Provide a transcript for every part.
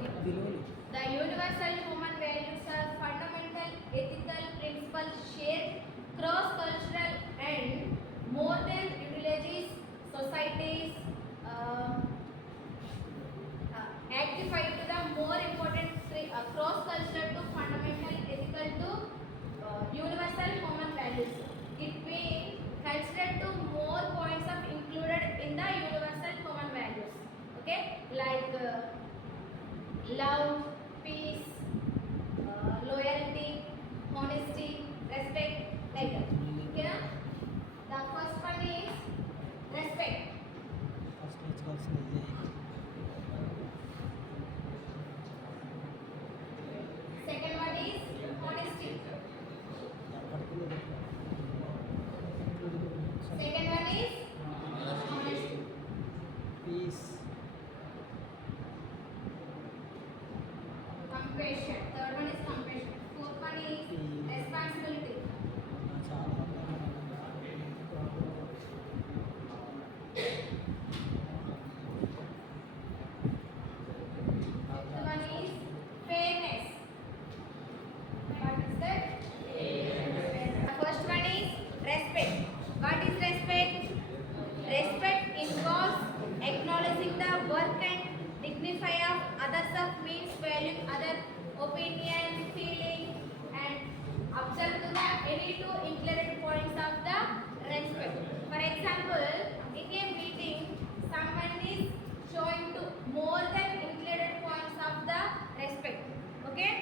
The universal human values are fundamental ethical principles shared cross-cultural and more than ideologies, societies actify to the more important cross-cultural to fundamental ethical to universal human values. It being considered to more points of included in the universal human values. Okay, like love, peace, loyalty, honesty, respect, like that. Okay, na? The first one is respect. Second one is honesty. Second one is honesty. Peace. Compassion. Third one is compassion. Fourth one is responsibility. Fifth one is fairness. What is that? The first one is respect. What is respect? Respect involves acknowledging the work and dignity of others of means valuing other opinion, feeling and observe to the any two included points of the respect. For example, in a meeting, someone is showing to more than included points of the respect. Okay?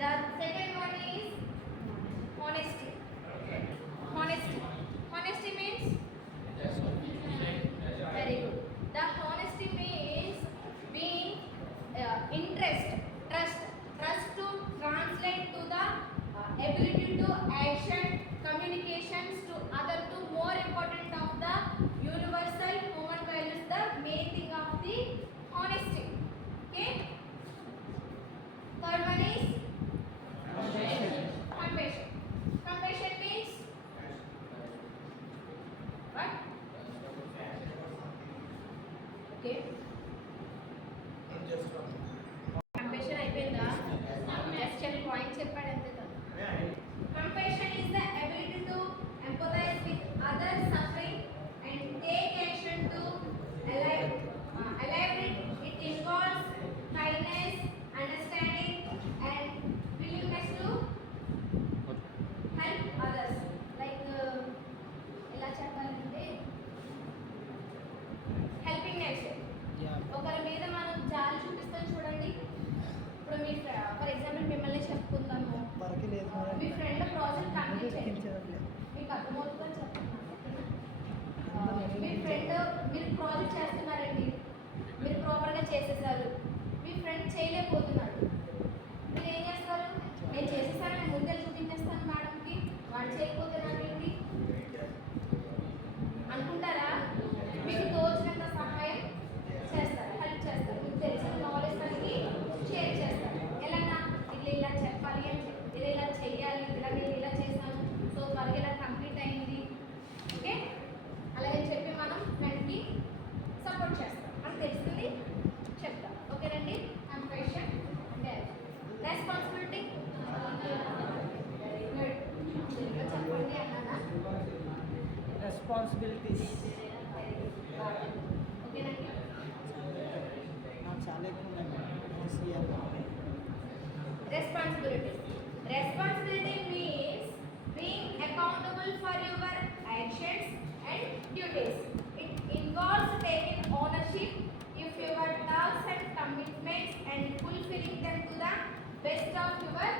The second one is honesty. Honesty. Honesty means very good. The honesty means being interest, trust to translate to the ability to action, communications to other to more important of the universal human values, the main thing of the honesty. Okay. Third one is compassion. Compassion means what? Okay. Compassion అయిపోయిందా? Just point చెప్పాడు అంతే కదా. Compassion is the ability to empathize with others' suffering and take action to alleviate it. It involves kindness, understanding and willingness to help others. Like ఎలా చెప్పాలంటే helping nature. ఒకరి మీద మనం జాలి చూపిస్తాం చూడండి. ఇప్పుడు మీ ఫర్ ఎగ్జాంపుల్ మిమ్మల్ని చెప్పుకుందాము, మీ ఫ్రెండ్ ప్రాజెక్ట్ కంప్లీట్ చేయండి, మీకు అర్థమవుతుందని చెప్తున్నాను. మీ ఫ్రెండ్ మీరు ప్రాజెక్ట్ చేస్తున్నారండి, మీరు ప్రాపర్గా చేసేసారు, మీ ఫ్రెండ్ చేయలేకపోతున్నాడు, మీరు ఏం చేస్తారు? నేను చేసేసాను, నేను ముందే చూపించేస్తాను మేడంకి, వాడు చేయకపోతే నాకేంటి అనుకుంటారా? మీకు తోచినంత సహాయం చేస్తారు, హెల్ప్ చేస్తారు, మీకు తెలిసిన నాలెడ్జ్ తనకి షేర్ చేస్తారు. ఎలాగా? ఇలా ఇలా చెప్పాలి అని చెప్పి, ఇలా ఇలా చెయ్యాలి, ఇలా నేను ఇలా చేశాను, సో త్వరగా ఇలా కంప్లీట్ అయింది. ఓకే, అలాగే చెప్పి మనం ఫ్రెండ్కి సపోర్ట్ చేస్తాం, మనకు తెలిసింది చెప్తాం. ఓకేనండి. కంపాషన్. రెస్పాన్సిబిలిటీ చెప్పండి అన్నానా? రెస్పాన్సిబిలిటీస్ ఓకేనండి. చాలా ఎక్కువ. Responsibility. Responsibility means being accountable for your actions and duties. It involves taking ownership of your tasks and commitments and fulfilling them to the best of your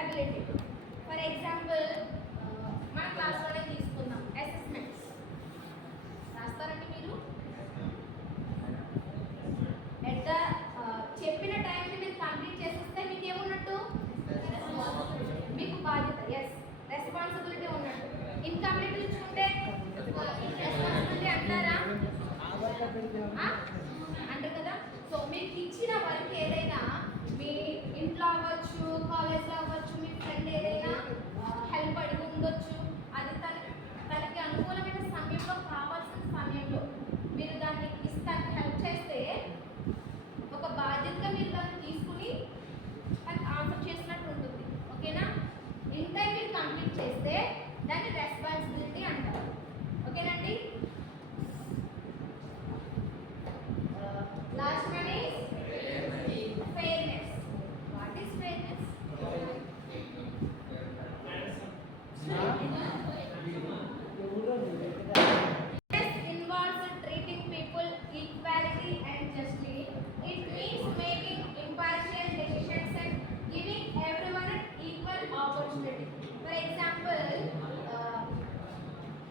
ability. For example, మన క్లాస్లోనే తీసుకుందాం అసెస్మెంట్స్. రాస్తారండి మీరు? ఎట్ ద చెప్పిన టైంని మీరు కంప్లీట్ చేసేస్తే మీకు ఏమున్నట్టు? మీకు బాధ్యత. ఎస్, రెస్పాన్సిబిలిటీ ఉన్నట్టు. ఇన్కంప్లీట్ ఇచ్చుకుంటే రెస్పాన్సిబిలిటీ అంటారా? అంటారు కదా. సో మీకు ఇచ్చిన వర్క్ ఏదైనా మీ ఇంట్లో అవ్వచ్చు, కాలేజ్లో అవ్వచ్చు, మీ ఫ్రెండ్ ఏదైనా హెల్ప్ అడిగి ఉండొచ్చు, అది తనకి అనుకూలమైన సమయంలో, కావాల్సిన సమయంలో మీరు దాన్ని ఇస్తానికి హెల్ప్ చేస్తే ఒక బాధ్యతగా మీరు దాన్ని తీసుకుని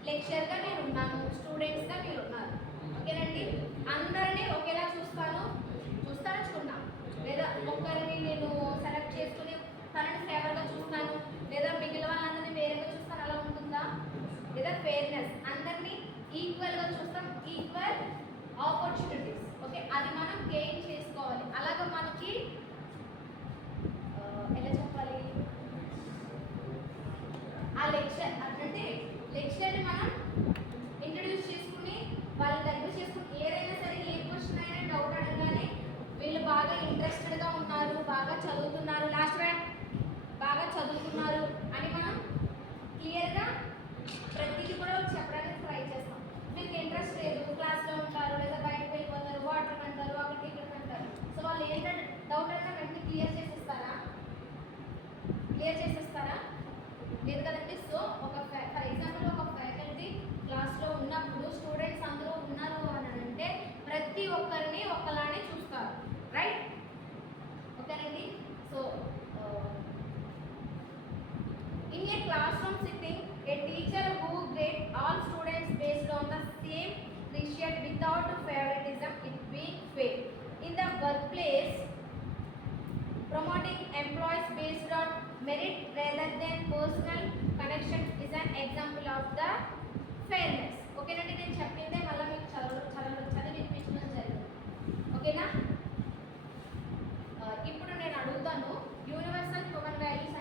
లెక్చర్గా నేను ఉన్నాను, స్టూడెంట్స్గా మీరు ఉన్నారు. ఓకేనండి, అందరినీ ఒకేలా చూస్తాను, లేదా ఒక్కరిని నేను సెలెక్ట్ చేసుకుని తనని ఫేవర్గా చూస్తాను, లేదా మిగిలిన వాళ్ళందరినీ వేరేగా చూస్తాను, అలా ఉంటుందా? లేదా ఫెయిర్నెస్, అందరినీ ఈక్వల్గా చూస్తాం, ఈక్వల్ ఆపర్చునిటీస్. ఓకే, అది మనం గెయిన్ చేసుకోవాలి. అలాగా మనకి ఎలా చెప్పాలి, ఆ లెక్చర్ అంటే లెక్చర్ని మనం ఇంట్రడ్యూస్ చేసుకుని వాళ్ళ దగ్గర చేసుకుని ఏదైనా సరే ఏ క్వశ్చన్ అయినా డౌట్ అడగగానే వీళ్ళు బాగా ఇంట్రెస్టెడ్గా ఉన్నారు, బాగా చదువుతున్నారు, బాగా చదువుతున్నారు అని మనం క్లియర్గా ప్రతిదీ కూడా చెప్పడానికి ట్రై చేస్తాం. మీకు ఇంట్రెస్ట్ లేదు, క్లాస్లో ఉంటారు, లేదా బయటకు వెళ్ళిపోతారు, వాటర్ అంటారు, అక్కడికి ఇక్కడికి అంటారు. సో వాళ్ళు ఏంటంటే డౌట్ అయినా వెంటనే క్లియర్ చేసేస్తారా? లేదు కదండి. సో ఫర్ ఎగ్జాంపుల్ ఒక ఫ్యాకల్టీ క్లాస్లో ఉన్నప్పుడు స్టూడెంట్స్ అందరూ ఉన్నారు అని అంటే ప్రతి ఒక్కరిని ఒకలానే చూస్తారు, రైట్? ఓకేనండి. So in a classroom setting, a teacher who grades all students based on the same ratio without favoritism is being fair. In the workplace, promoting employees based on merit rather than personal connections is an example of the fairness. Okay, నేను చెప్పింది